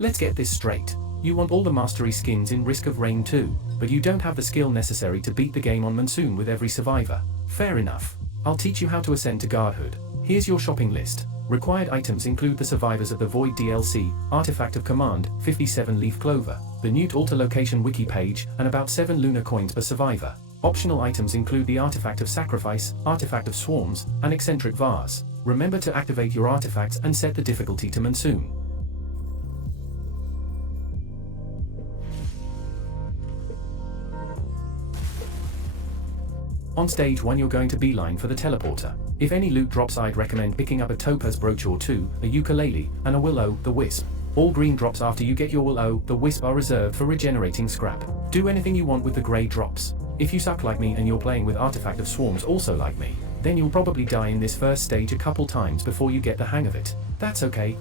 Let's get this straight. You want all the mastery skins in Risk of Rain 2, but you don't have the skill necessary to beat the game on Monsoon with every survivor. Fair enough. I'll teach you how to ascend to Guardhood. Here's your shopping list. Required items include the Survivors of the Void DLC, Artifact of Command, 57 Leaf Clover, the Newt Altar Location Wiki page, and about 7 Lunar coins per survivor. Optional items include the Artifact of Sacrifice, Artifact of Swarms, and Eccentric Vase. Remember to activate your artifacts and set the difficulty to Monsoon. On stage 1 you're going to beeline for the teleporter. If any loot drops I'd recommend picking up a topaz brooch or 2, a ukulele, and a will-o'-the-wisp. All green drops after you get your will-o'-the-wisp are reserved for regenerating scrap. Do anything you want with the grey drops. If you suck like me and you're playing with Artifact of Swarms also like me, then you'll probably die in this first stage a couple times before you get the hang of it. That's okay.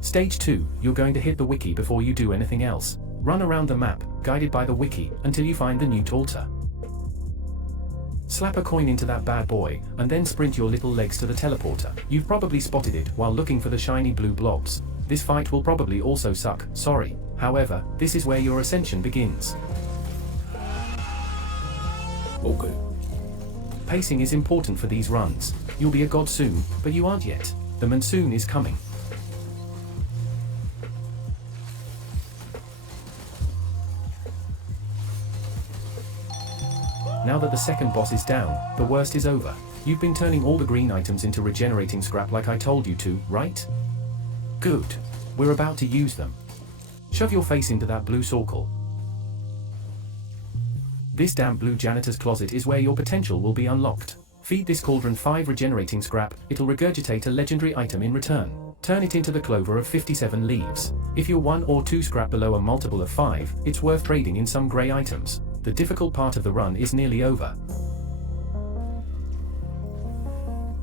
Stage 2, you're going to hit the wiki before you do anything else. Run around the map, guided by the wiki, until you find the Newt Altar. Slap a coin into that bad boy, and then sprint your little legs to the teleporter. You've probably spotted it while looking for the shiny blue blobs. This fight will probably also suck, sorry. However, this is where your ascension begins. Okay. Pacing is important for these runs. You'll be a god soon, but you aren't yet. The monsoon is coming. Now that the second boss is down, the worst is over. You've been turning all the green items into regenerating scrap like I told you to, right? Good. We're about to use them. Shove your face into that blue circle. This damp blue janitor's closet is where your potential will be unlocked. Feed this cauldron 5 regenerating scrap, it'll regurgitate a legendary item in return. Turn it into the clover of 57 leaves. If you're 1 or 2 scrap below a multiple of 5, it's worth trading in some grey items. The difficult part of the run is nearly over.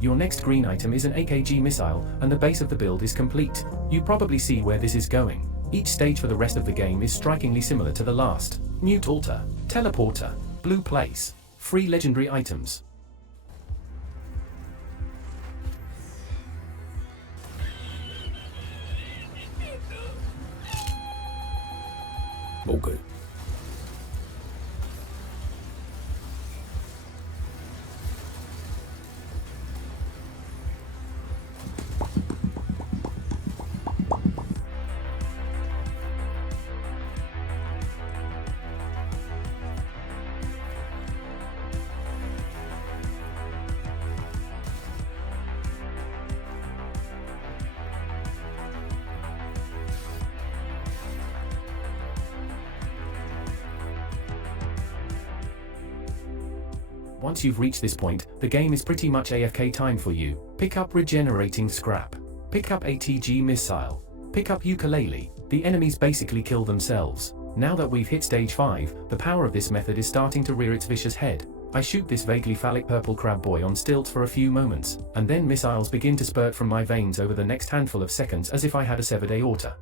Your next green item is an AKG missile, and the base of the build is complete. You probably see where this is going. Each stage for the rest of the game is strikingly similar to the last. Newt Altar, Teleporter, Blue Place, free legendary items. Okay. Once you've reached this point, the game is pretty much AFK time for you. Pick up regenerating scrap. Pick up ATG missile. Pick up ukulele. The enemies basically kill themselves. Now that we've hit stage 5, the power of this method is starting to rear its vicious head. I shoot this vaguely phallic purple crab boy on stilts for a few moments, and then missiles begin to spurt from my veins over the next handful of seconds as if I had a severed aorta.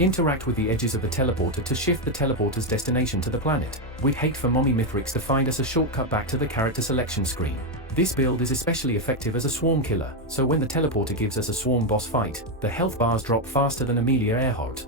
Interact with the edges of the teleporter to shift the teleporter's destination to the planet. We'd hate for Mommy Mithrix to find us a shortcut back to the character selection screen. This build is especially effective as a swarm killer, so when the teleporter gives us a swarm boss fight, the health bars drop faster than Amelia Earhart.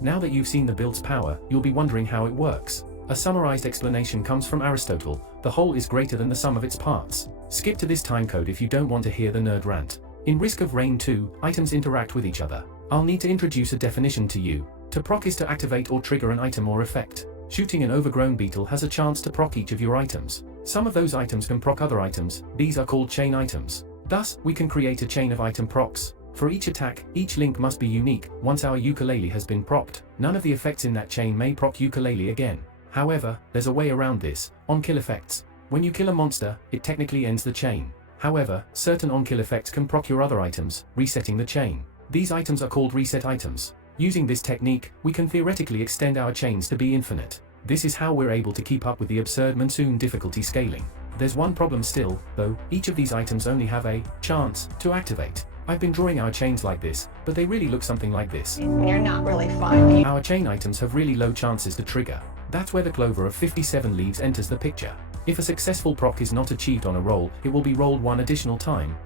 Now that you've seen the build's power, you'll be wondering how it works. A summarized explanation comes from Aristotle: the whole is greater than the sum of its parts. Skip to this timecode if you don't want to hear the nerd rant. In Risk of Rain 2, items interact with each other. I'll need to introduce a definition to you. To proc is to activate or trigger an item or effect. Shooting an overgrown beetle has a chance to proc each of your items. Some of those items can proc other items, these are called chain items. Thus, we can create a chain of item procs. For each attack, each link must be unique. Once our ukulele has been procced, none of the effects in that chain may proc ukulele again. However, there's a way around this. On-kill effects. When you kill a monster, it technically ends the chain. However, certain on-kill effects can proc your other items, resetting the chain. These items are called reset items. Using this technique, we can theoretically extend our chains to be infinite. This is how we're able to keep up with the absurd monsoon difficulty scaling. There's one problem still, though. Each of these items only have a chance to activate. I've been drawing our chains like this, but they really look something like this. You're not really fun. Our chain items have really low chances to trigger. That's where the clover of 57 leaves enters the picture. If a successful proc is not achieved on a roll, it will be rolled one additional time.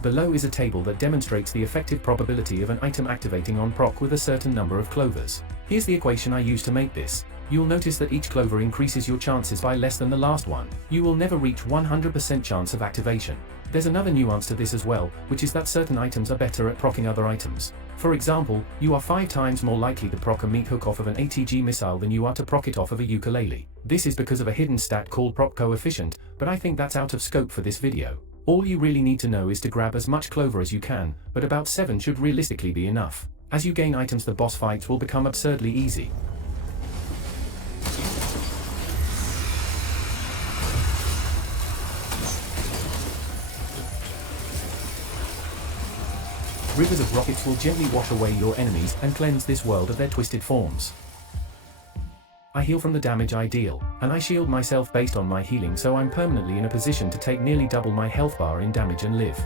Below is a table that demonstrates the effective probability of an item activating on proc with a certain number of clovers. Here's the equation I use to make this. You'll notice that each clover increases your chances by less than the last one. You will never reach 100% chance of activation. There's another nuance to this as well, which is that certain items are better at proccing other items. For example, you are 5 times more likely to proc a meat hook off of an ATG missile than you are to proc it off of a ukulele. This is because of a hidden stat called proc coefficient, but I think that's out of scope for this video. All you really need to know is to grab as much clover as you can, but about 7 should realistically be enough. As you gain items, the boss fights will become absurdly easy. Rivers of rockets will gently wash away your enemies and cleanse this world of their twisted forms. I heal from the damage I deal, and I shield myself based on my healing, so I'm permanently in a position to take nearly double my health bar in damage and live.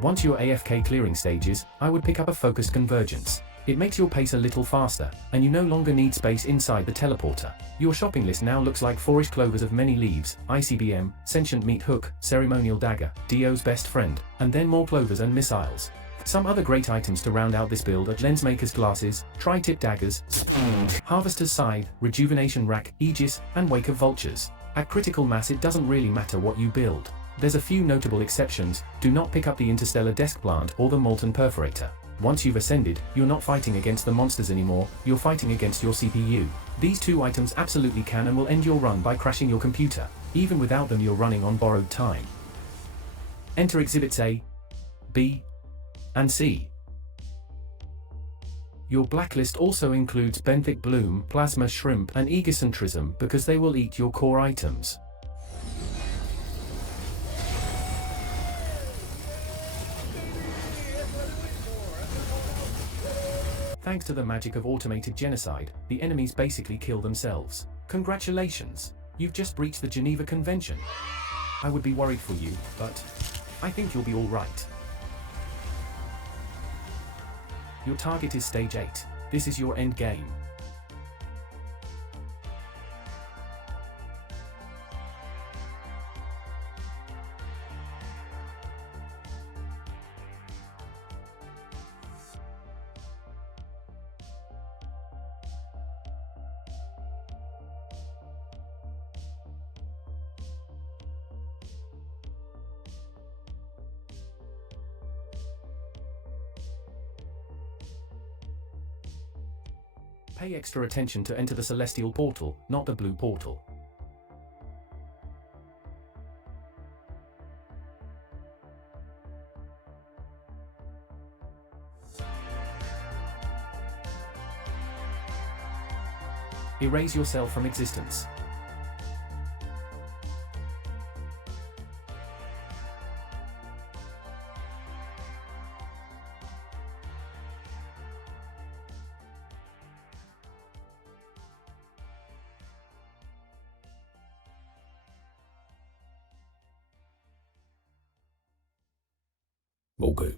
Once you're AFK clearing stages, I would pick up a focused convergence. It makes your pace a little faster, and you no longer need space inside the teleporter. Your shopping list now looks like 4-ish clovers of many leaves, ICBM, sentient meat hook, ceremonial dagger, Dio's best friend, and then more clovers and missiles. Some other great items to round out this build are Lensmaker's glasses, tri-tip daggers, Harvester's scythe, rejuvenation rack, Aegis, and wake of vultures. At critical mass it doesn't really matter what you build. There's a few notable exceptions. Do not pick up the interstellar desk plant or the molten perforator. Once you've ascended, you're not fighting against the monsters anymore, you're fighting against your CPU. These 2 items absolutely can and will end your run by crashing your computer. Even without them you're running on borrowed time. Enter exhibits A, B, and C. Your blacklist also includes benthic bloom, plasma shrimp, and egocentrism because they will eat your core items. Thanks to the magic of automated genocide, the enemies basically kill themselves. Congratulations! You've just breached the Geneva Convention. I would be worried for you, but I think you'll be alright. Your target is stage 8. This is your end game. Pay extra attention to enter the celestial portal, not the blue portal. Erase yourself from existence. Okay.